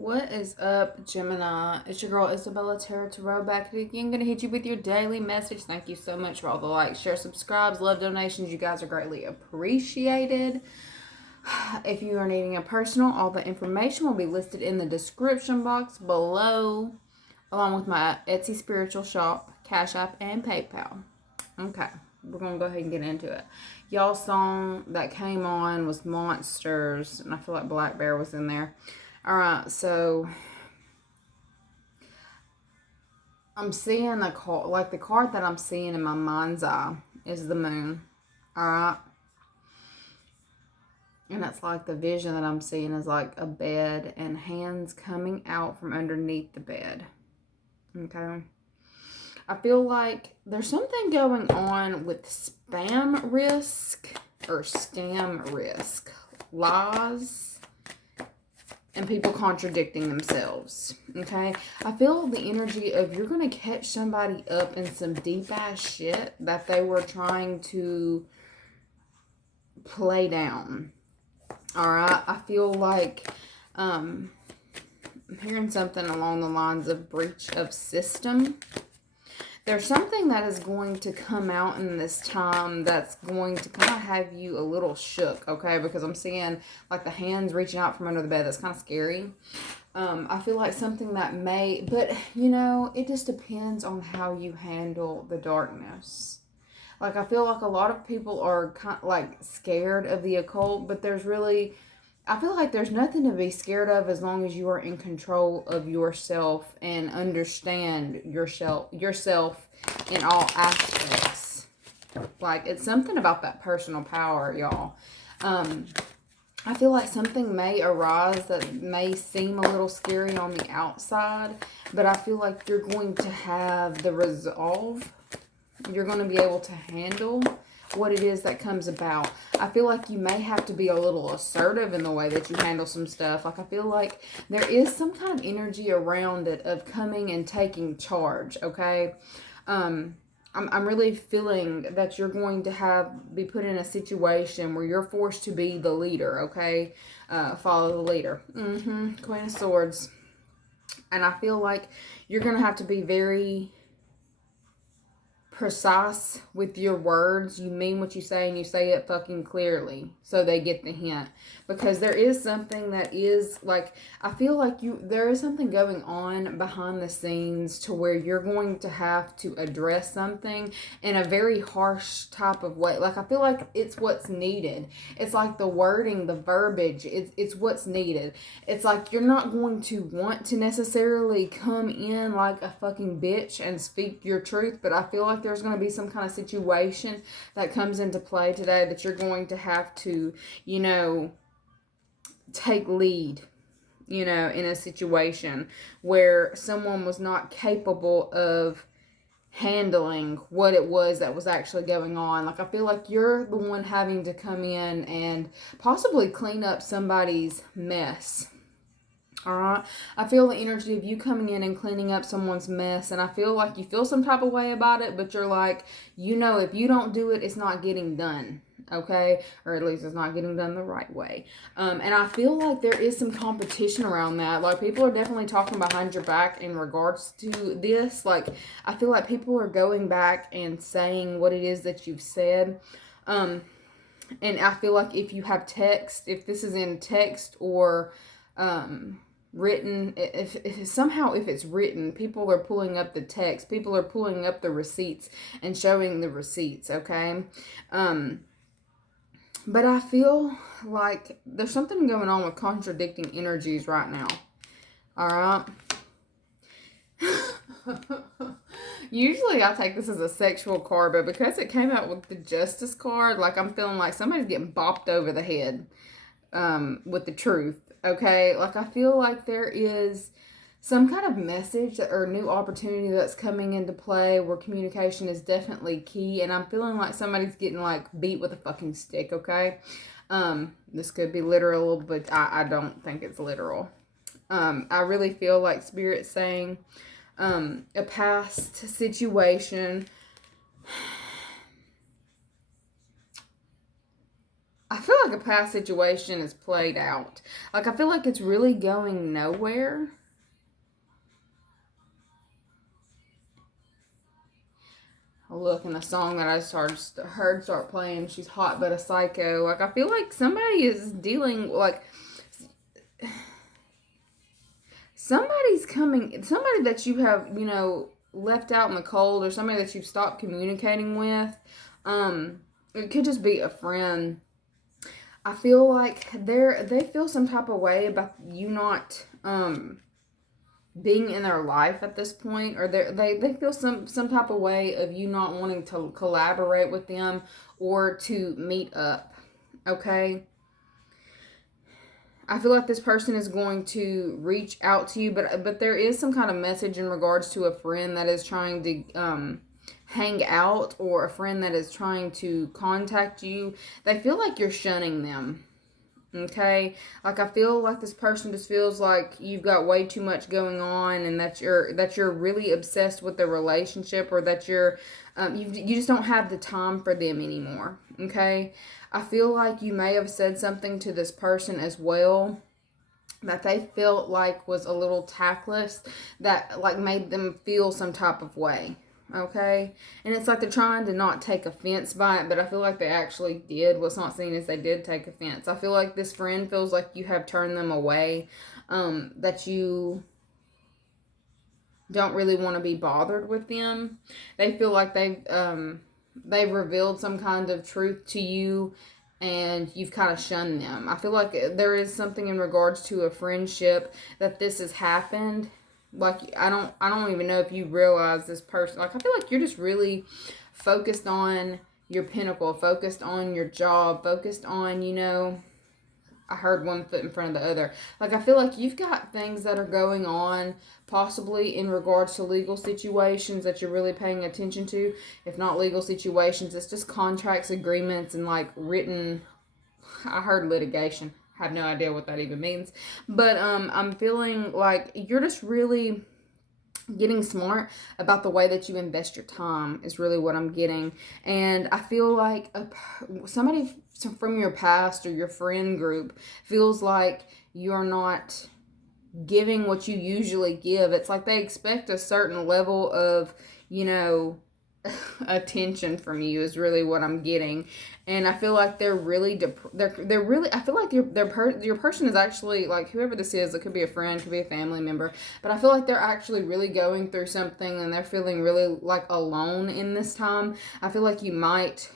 What is up, Gemini? It's your girl Isabella Tarot back again. Gonna hit you with your daily message. Thank you so much for all the likes, share, subscribes, love donations. You guys are greatly appreciated. If you are needing a personal, all the information will be listed in the description box below, along with my Etsy spiritual shop, Cash App, and PayPal. Okay, we're gonna go ahead and get into it. Y'all's song that came on was Monsters, and I feel like Black Bear was in there. Alright, so I'm seeing a card, like the card that I'm seeing in my mind's eye is the moon. Alright. And it's like the vision that I'm seeing is like a bed and hands coming out from underneath the bed. Okay. I feel like there's something going on with spam risk or scam risk. Lies. And people contradicting themselves, okay? I feel the energy of you're going to catch somebody up in some deep-ass shit that they were trying to play down, all right? I feel like I'm hearing something along the lines of breach of system. There's something that is going to come out in this time that's going to kind of have you a little shook, okay? Because I'm seeing like the hands reaching out from under the bed. That's kind of scary. I feel like something that may, but you know, it just depends on how you handle the darkness. Like I feel like a lot of people are kind of like scared of the occult, but I feel like there's nothing to be scared of as long as you are in control of yourself and understand yourself in all aspects. Like, it's something about that personal power, y'all. I feel like something may arise that may seem a little scary on the outside, but I feel like you're going to have the resolve. You're going to be able to handle what it is that comes about. I feel like you may have to be a little assertive in the way that you handle some stuff. Like I feel like there is some kind of energy around it of coming and taking charge, okay? I'm really feeling that you're going to be put in a situation where you're forced to be the leader, okay? Follow the leader. Queen of Swords. And I feel like you're going to have to be very precise with your words. You mean what you say and you say it fucking clearly so they get the hint, because there is something that is like, I feel like there is something going on behind the scenes to where you're going to have to address something in a very harsh type of way. Like I feel like it's what's needed. It's like the wording, the verbiage, it's what's needed. It's like you're not going to want to necessarily come in like a fucking bitch and speak your truth, but I feel like there's going to be some kind of situation that comes into play today that you're going to have to, take lead, in a situation where someone was not capable of handling what it was that was actually going on. Like I feel like you're the one having to come in and possibly clean up somebody's mess. Alright, I feel the energy of you coming in and cleaning up someone's mess, and I feel like you feel some type of way about it, but you're like, if you don't do it, it's not getting done, okay? Or at least it's not getting done the right way. And I feel like there is some competition around that. Like, people are definitely talking behind your back in regards to this. Like, I feel like people are going back and saying what it is that you've said. And I feel like if you have text, if this is in text or written, if it's written, people are pulling up the text, people are pulling up the receipts and showing the receipts, okay? But I feel like there's something going on with contradicting energies right now. Alright? Usually I take this as a sexual card, but because it came out with the Justice card, like I'm feeling like somebody's getting bopped over the head with the truth, okay? Like I feel like there is some kind of message or new opportunity that's coming into play where communication is definitely key, and I'm feeling like somebody's getting like beat with a fucking stick, okay? This could be literal, but I don't think it's literal. I really feel like Spirit's saying a past situation I feel like a past situation is played out. Like, I feel like it's really going nowhere. Look, in the song that I heard start playing, She's Hot But a Psycho. Like, I feel like somebody is dealing, like, somebody's coming, somebody that you have, you know, left out in the cold, or somebody that you've stopped communicating with. It could just be a friend. I feel like they feel some type of way about you not being in their life at this point, or they feel some type of way of you not wanting to collaborate with them or to meet up. Okay, I feel like this person is going to reach out to you, but there is some kind of message in regards to a friend that is trying to hang out, or a friend that is trying to contact you. They feel like you're shunning them. Okay, like I feel like this person just feels like you've got way too much going on, and that you're really obsessed with the relationship, or that you just don't have the time for them anymore. Okay, I feel like you may have said something to this person as well that they felt like was a little tactless, that like made them feel some type of way. Okay, and it's like they're trying to not take offense by it, but I feel like they actually did. What's not seen is they did take offense. I feel like this friend feels like you have turned them away, that you don't really want to be bothered with them. They feel like they've revealed some kind of truth to you, and you've kind of shunned them. I feel like there is something in regards to a friendship that this has happened. Like, I don't even know if you realize this person. Like, I feel like you're just really focused on your pinnacle, focused on your job, focused on, you know, I heard one foot in front of the other. Like, I feel like you've got things that are going on, possibly in regards to legal situations that you're really paying attention to. If not legal situations, it's just contracts, agreements, and like written. I heard litigation. I have no idea what that even means. But I'm feeling like you're just really getting smart about the way that you invest your time is really what I'm getting. And I feel like somebody from your past or your friend group feels like you're not giving what you usually give. It's like they expect a certain level of, you know, attention from you is really what I'm getting. And I feel like they're really they're really, I feel like your person is actually, like, whoever this is, it could be a friend, could be a family member, but I feel like they're actually really going through something, and they're feeling really like alone in this time. I feel like you might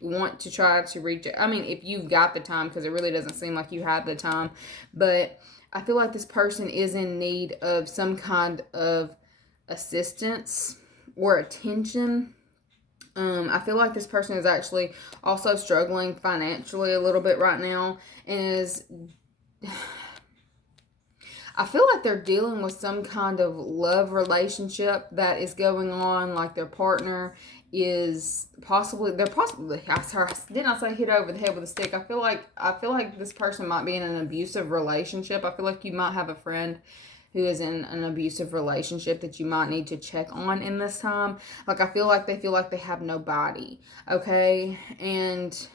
want to try to reach it. I mean, if you've got the time, because it really doesn't seem like you have the time, but I feel like this person is in need of some kind of assistance or attention. I feel like this person is actually also struggling financially a little bit right now, and is, I feel like they're dealing with some kind of love relationship that is going on. Like, their partner is they're possibly, didn't I say hit over the head with a stick? I feel like this person might be in an abusive relationship. I feel like you might have a friend who is in an abusive relationship that you might need to check on in this time. Like, I feel like they have nobody, okay? And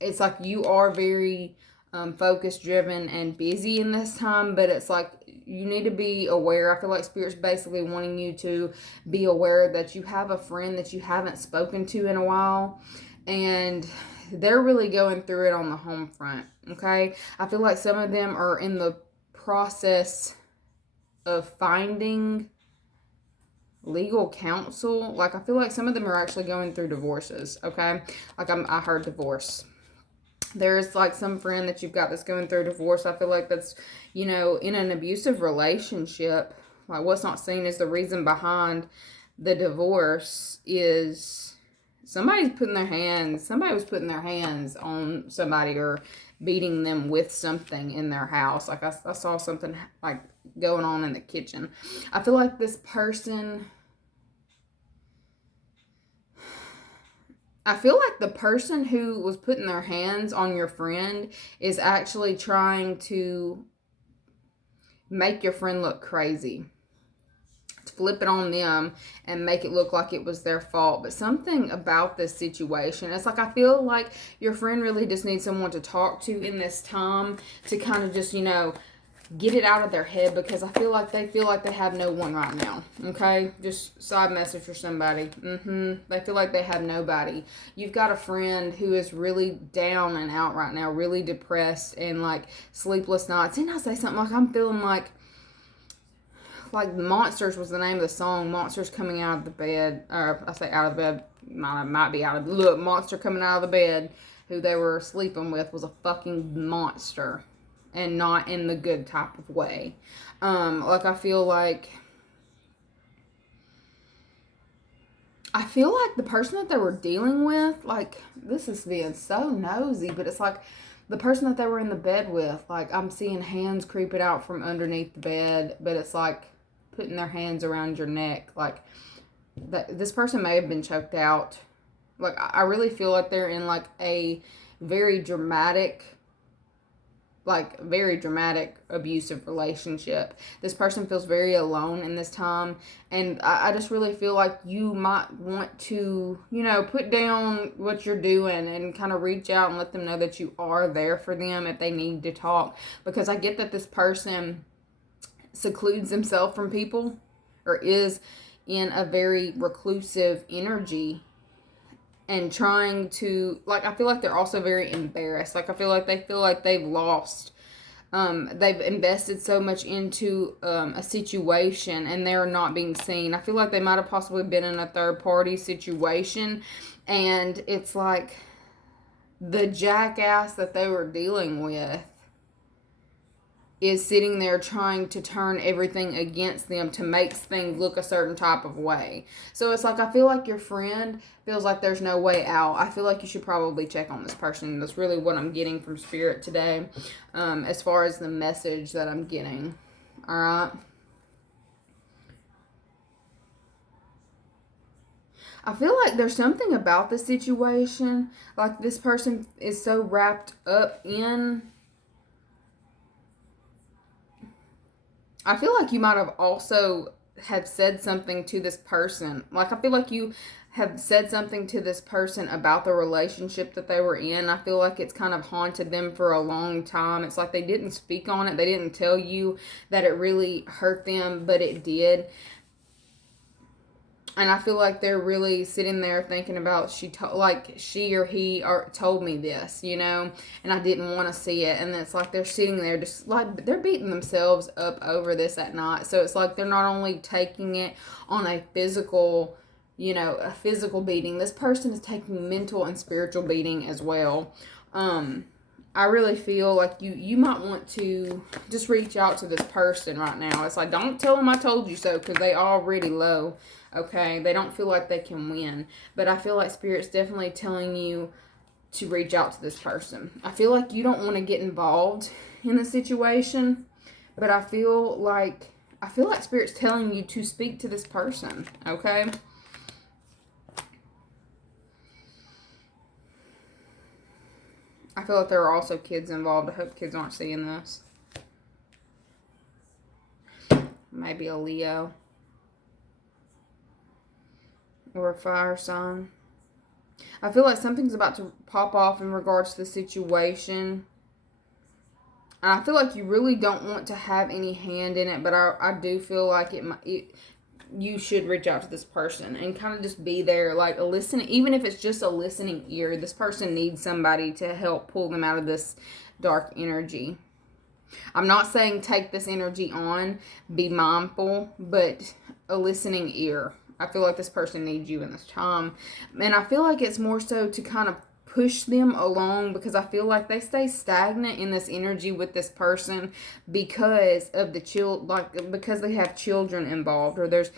it's like you are very focused, driven, and busy in this time, but it's like you need to be aware. I feel like Spirit's basically wanting you to be aware that you have a friend that you haven't spoken to in a while, and they're really going through it on the home front, okay? I feel like some of them are in the process of finding legal counsel. Like, I feel like some of them are actually going through divorces, okay? Like, I heard divorce. There's like some friend that you've got that's going through divorce. I feel like that's, you know, in an abusive relationship. Like, what's not seen is the reason behind the divorce is somebody was putting their hands on somebody, or beating them with something in their house. Like, I saw something like going on in the kitchen. I feel like this person, I feel like the person who was putting their hands on your friend is actually trying to make your friend look crazy. flip it on them and make it look like it was their fault. But something about this situation, it's like I feel like your friend really just needs someone to talk to in this time to kind of just, you know, get it out of their head, because I feel like they have no one right now. Okay, just side message for somebody. They feel like they have nobody. You've got a friend who is really down and out right now, really depressed and like sleepless nights. Didn't I say something like I'm feeling like Monsters was the name of the song? Monsters coming out of the bed, or I say out of the bed, might be out of, look, monster coming out of the bed who they were sleeping with was a fucking monster, and not in the good type of way. Like I feel like the person that they were dealing with, like, this is being so nosy, but it's like the person that they were in the bed with, like, I'm seeing hands creeping out from underneath the bed, but it's like putting their hands around your neck. Like, this person may have been choked out. Like, I really feel like they're in like a very dramatic abusive relationship. This person feels very alone in this time, and I just really feel like you might want to, you know, put down what you're doing and kind of reach out and let them know that you are there for them if they need to talk. Because I get that this person secludes himself from people, or is in a very reclusive energy, and trying to, like, I feel like they're also very embarrassed. Like, I feel like they feel like they've lost. They've invested so much into a situation, and they're not being seen. I feel like they might have possibly been in a third-party situation, and it's like the jackass that they were dealing with is sitting there trying to turn everything against them to make things look a certain type of way. So it's like, I feel like your friend feels like there's no way out. I feel like you should probably check on this person. That's really what I'm getting from Spirit today, as far as the message that I'm getting. All right. I feel like there's something about the situation. Like, this person is so wrapped up in, I feel like you might have also have said something to this person. Like, I feel like you have said something to this person about the relationship that they were in. I feel like it's kind of haunted them for a long time. It's like they didn't speak on it. They didn't tell you that it really hurt them, but it did. And I feel like they're really sitting there thinking about, she or he told me this, you know, and I didn't want to see it. And it's like they're sitting there just like they're beating themselves up over this at night. So it's like they're not only taking it on a physical, you know, a physical beating. This person is taking mental and spiritual beating as well. I really feel like you might want to just reach out to this person right now. It's like, don't tell them I told you so, because they already low. Okay, they don't feel like they can win. But I feel like Spirit's definitely telling you to reach out to this person. I feel like you don't want to get involved in the situation, but I feel like Spirit's telling you to speak to this person. Okay. I feel like there are also kids involved. I hope kids aren't seeing this. Maybe a Leo. Or a fire sign. I feel like something's about to pop off in regards to the situation. And I feel like you really don't want to have any hand in it, but I do feel like you should reach out to this person and kind of just be there, like a listening, even if it's just a listening ear. This person needs somebody to help pull them out of this dark energy. I'm not saying take this energy on, be mindful, but a listening ear. I feel like this person needs you in this time. And I feel like it's more so to kind of push them along, because I feel like they stay stagnant in this energy with this person because of because they have children involved, or there's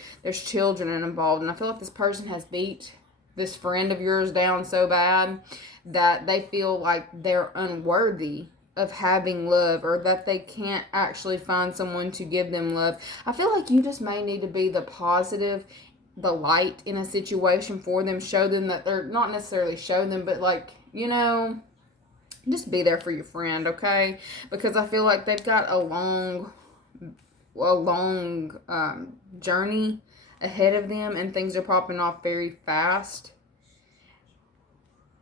children involved. And I feel like this person has beat this friend of yours down so bad that they feel like they're unworthy of having love, or that they can't actually find someone to give them love. I feel like you just may need to be the positive, the light in a situation for them. Show them that they're not necessarily show them, but like, you know, just be there for your friend, okay? Because I feel like they've got a long long journey ahead of them, and things are popping off very fast.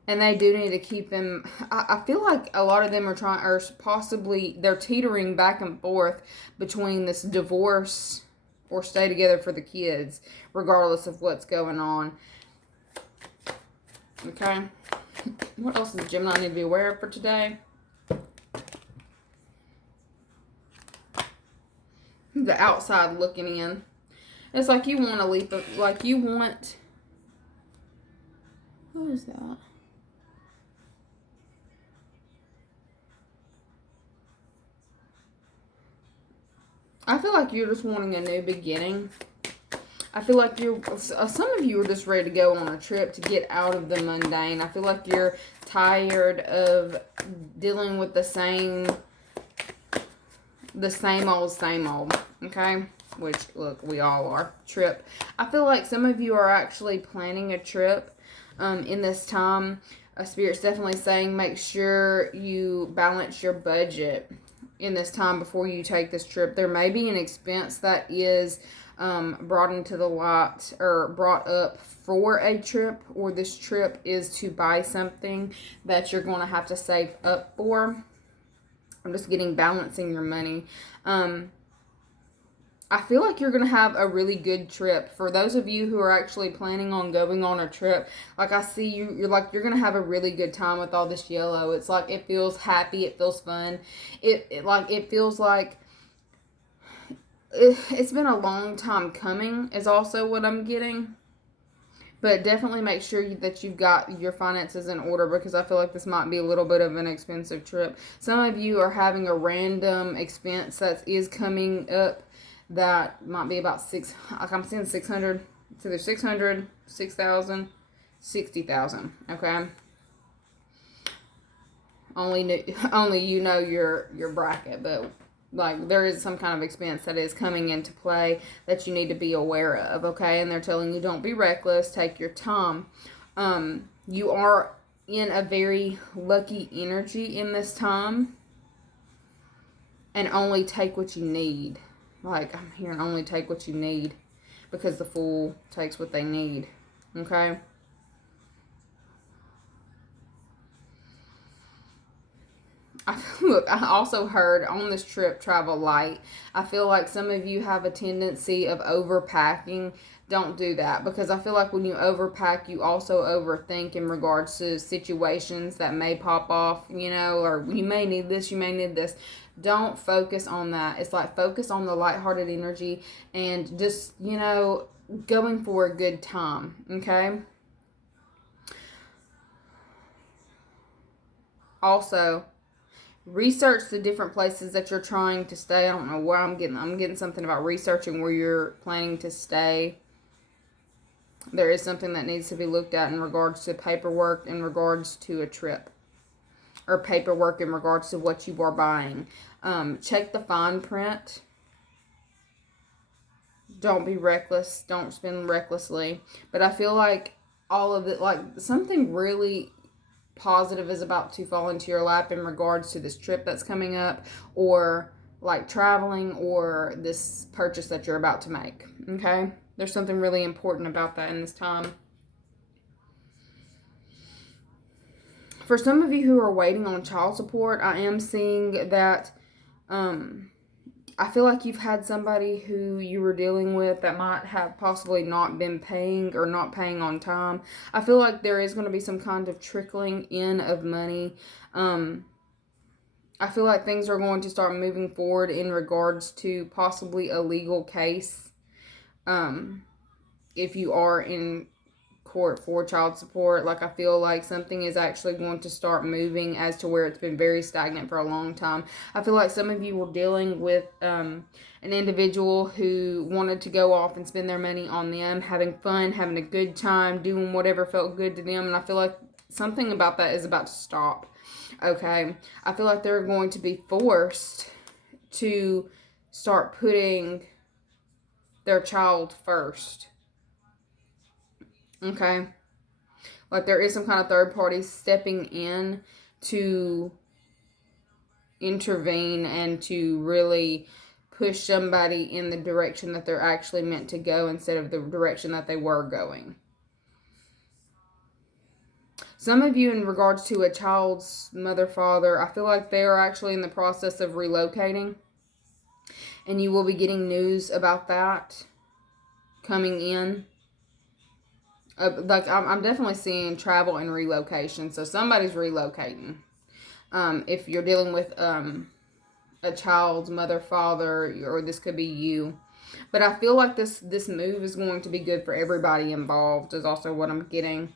And they do need to keep them. I feel like a lot of them are trying, or possibly they're teetering back and forth between this divorce or stay together for the kids, regardless of what's going on. Okay. What else does Gemini need to be aware of for today? The outside looking in. It's like you want to leap, like you want. What is that? I feel like you're just wanting a new beginning. I feel like some of you are just ready to go on a trip to get out of the mundane. I feel like you're tired of dealing with the same old, okay? Which, look, we all are. Trip. I feel like some of you are actually planning a trip in this time. Spirit's definitely saying make sure you balance your budget in this time before you take this trip. There may be an expense that is brought into the light or brought up for a trip, or this trip is to buy something that you're going to have to save up for. I'm just getting balancing your money. I feel like you're going to have a really good trip. For those of you who are actually planning on going on a trip, like I see you're going to have a really good time with all this yellow. It's like it feels happy, it feels fun. It feels like it's been a long time coming is also what I'm getting. But definitely make sure that you've got your finances in order, because I feel like this might be a little bit of an expensive trip. Some of you are having a random expense that is coming up that might be about like I'm seeing 600. It's either 600, 6,000, 60,000. Okay. Only you know your bracket, but like there is some kind of expense that is coming into play that you need to be aware of. Okay, and they're telling you don't be reckless, take your time. You are in a very lucky energy in this time, and only take what you need. Like I'm hearing only take what you need, because the Fool takes what they need. Okay. Look, I also heard on this trip, travel light. I feel like some of you have a tendency of overpacking. Don't do that, because I feel like when you overpack, you also overthink in regards to situations that may pop off, or you may need this, you may need this. Don't focus on that. It's like focus on the lighthearted energy and just, going for a good time, okay? Also, research the different places that you're trying to stay. I don't know where I'm getting something about researching where you're planning to stay. There is something that needs to be looked at in regards to paperwork, in regards to a trip, or paperwork in regards to what you are buying. Check the fine print. Don't be reckless. Don't spend recklessly. But I feel like all of it, like something really positive is about to fall into your lap in regards to this trip that's coming up, or like traveling, or this purchase that you're about to make. Okay? There's something really important about that in this time. For some of you who are waiting on child support, I am seeing that I feel like you've had somebody who you were dealing with that might have possibly not been paying, or not paying on time. I feel like there is going to be some kind of trickling in of money. I feel like things are going to start moving forward in regards to possibly a legal case. If you are in court for child support, like I feel like something is actually going to start moving as to where it's been very stagnant for a long time. I feel like some of you were dealing with an individual who wanted to go off and spend their money on them, having fun, having a good time, doing whatever felt good to them, and I feel like something about that is about to stop. Okay, I feel like they're going to be forced to start putting their child first. Okay, like there is some kind of third party stepping in to intervene and to really push somebody in the direction that they're actually meant to go instead of the direction that they were going. Some of you, in regards to a child's mother, father, I feel like they are actually in the process of relocating. And you will be getting news about that coming in. Like, I'm definitely seeing travel and relocation. So somebody's relocating. If you're dealing with a child's mother, father, or this could be you. But I feel like this move is going to be good for everybody involved, is also what I'm getting.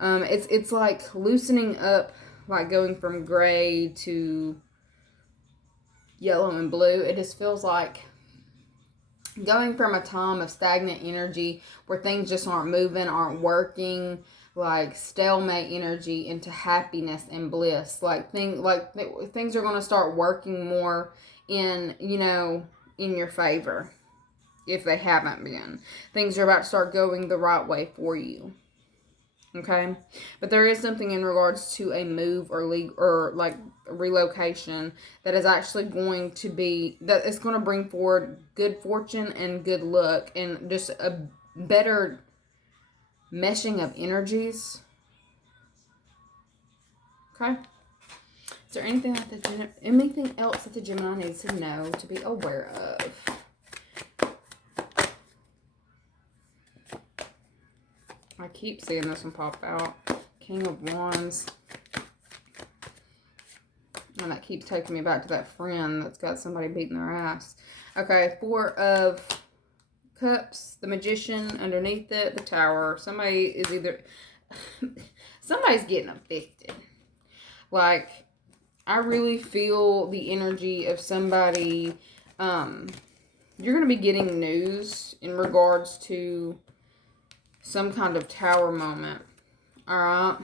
It's like loosening up, like going from gray to yellow and blue. It just feels like going from a time of stagnant energy where things just aren't moving, aren't working, like stalemate energy, into happiness and bliss. Like things are going to start working more in, in your favor. If they haven't been, things are about to start going the right way for you. Okay, but there is something in regards to a move or like relocation that is actually going to be, that it's going to bring forward good fortune and good luck and just a better meshing of energies. Okay, is there anything else that the Gemini needs to know, to be aware of? I keep seeing this one pop out. King of Wands. And that keeps taking me back to that friend that's got somebody beating their ass. Okay, Four of Cups, the Magician, underneath it, the Tower. Somebody's getting evicted. Like, I really feel the energy of somebody. You're going to be getting news in regards to some kind of tower moment. Alright.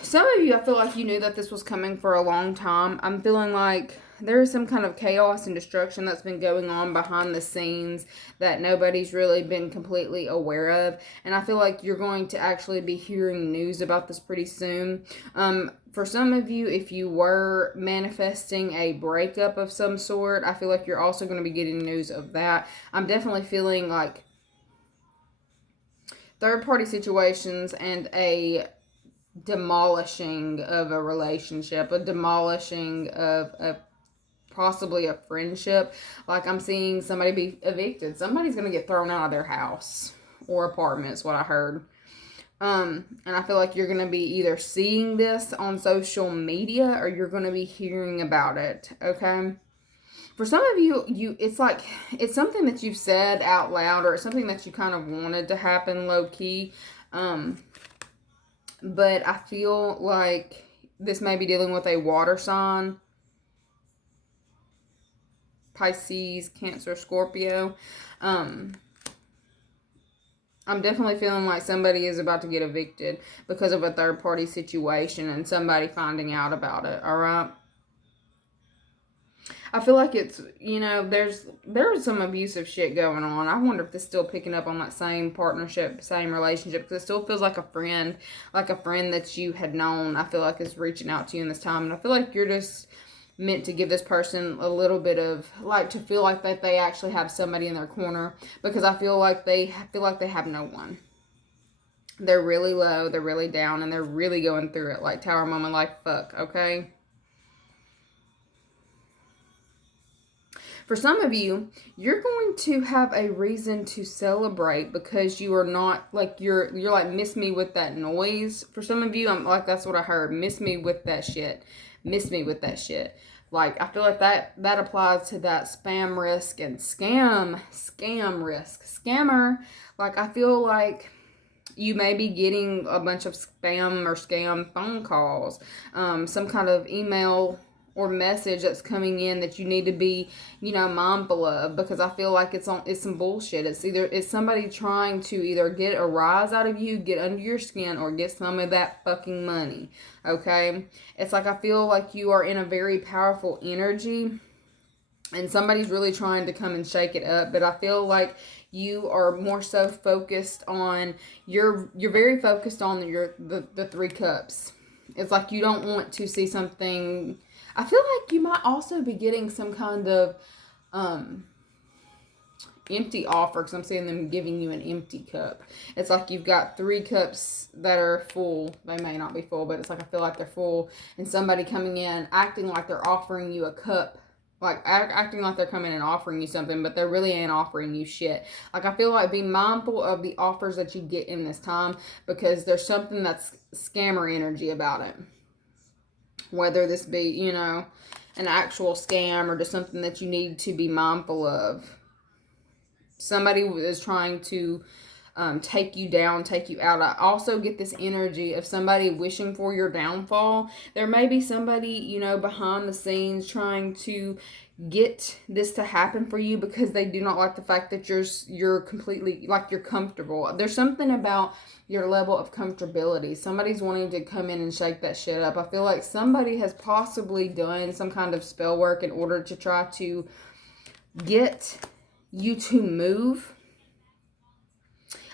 Some of you, I feel like you knew that this was coming for a long time. I'm feeling like there is some kind of chaos and destruction that's been going on behind the scenes that nobody's really been completely aware of. And I feel like you're going to actually be hearing news about this pretty soon. For some of you, if you were manifesting a breakup of some sort, I feel like you're also going to be getting news of that. I'm definitely feeling like third-party situations and a demolishing of a relationship, a demolishing of possibly a friendship. Like, I'm seeing somebody be evicted. Somebody's going to get thrown out of their house or apartment, is what I heard. And I feel like you're going to be either seeing this on social media or you're going to be hearing about it, okay? For some of you, it's like, it's something that you've said out loud, or it's something that you kind of wanted to happen low-key. But I feel like this may be dealing with a water sign. Pisces, Cancer, Scorpio. I'm definitely feeling like somebody is about to get evicted because of a third-party situation and somebody finding out about it, all right? I feel like it's, there's some abusive shit going on. I wonder if this is still picking up on that same partnership, same relationship, because it still feels like a friend that you had known, I feel like is reaching out to you in this time. And I feel like you're just meant to give this person a little bit of, like, to feel like that they actually have somebody in their corner, because I feel like they have no one. They're really low, they're really down, and they're really going through it, like Tower moment, like, fuck, okay? For some of you, you're going to have a reason to celebrate because you are not, like, you're like, miss me with that noise. For some of you, I'm like, that's what I heard. Miss me with that shit. Miss me with that shit. Like, I feel like that applies to that spam risk and scam risk. Scammer, like, I feel like you may be getting a bunch of spam or scam phone calls, some kind of email or message that's coming in that you need to be, mindful of, because I feel like it's some bullshit. It's somebody trying to either get a rise out of you, get under your skin, or get some of that fucking money, okay? It's like, I feel like you are in a very powerful energy, and somebody's really trying to come and shake it up, but I feel like you are more so focused on, you're very focused on the 3 cups. It's like you don't want to see something. I feel like you might also be getting some kind of empty offer, because I'm seeing them giving you an empty cup. It's like you've got 3 cups that are full. They may not be full, but it's like I feel like they're full, and somebody coming in acting like they're offering you a cup, like acting like they're coming and offering you something, but they really ain't offering you shit. Like, I feel like be mindful of the offers that you get in this time, because there's something that's scammer energy about it. Whether this be, you know, an actual scam or just something that you need to be mindful of. Somebody is trying to take you down, take you out. I also get this energy of somebody wishing for your downfall. There may be somebody, you know, behind the scenes trying to get this to happen for you, because they do not like the fact that you're completely, like, you're comfortable. There's something about your level of comfortability. Somebody's wanting to come in and shake that shit up. I feel like somebody has possibly done some kind of spell work in order to try to get you to move.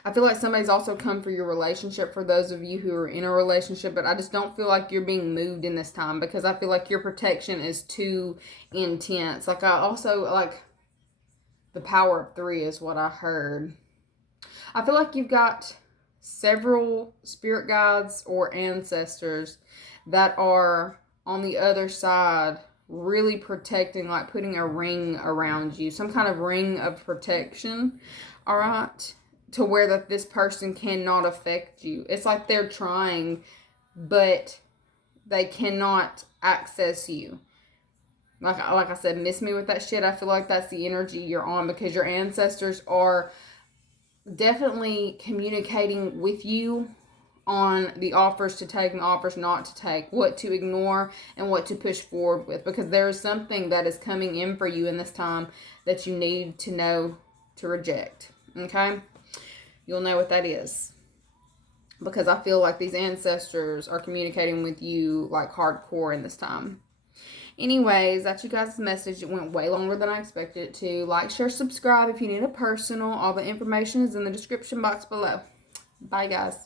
I feel like somebody's also come for your relationship, for those of you who are in a relationship, but I just don't feel like you're being moved in this time, because I feel like your protection is too intense. Like, I also, like, the power of 3 is what I heard. I feel like you've got several spirit guides or ancestors that are on the other side, really protecting, like putting a ring around you, some kind of ring of protection, all right, to where that this person cannot affect you. It's like they're trying, but they cannot access you. Like I said, miss me with that shit. I feel like that's the energy you're on, because your ancestors are definitely communicating with you on the offers to take and the offers not to take, what to ignore and what to push forward with, because there is something that is coming in for you in this time that you need to know to reject. Okay? You'll know what that is, because I feel like these ancestors are communicating with you like hardcore in this time. Anyways, that's you guys' message. It went way longer than I expected it to. Like, share, subscribe if you need a personal. All the information is in the description box below. Bye, guys.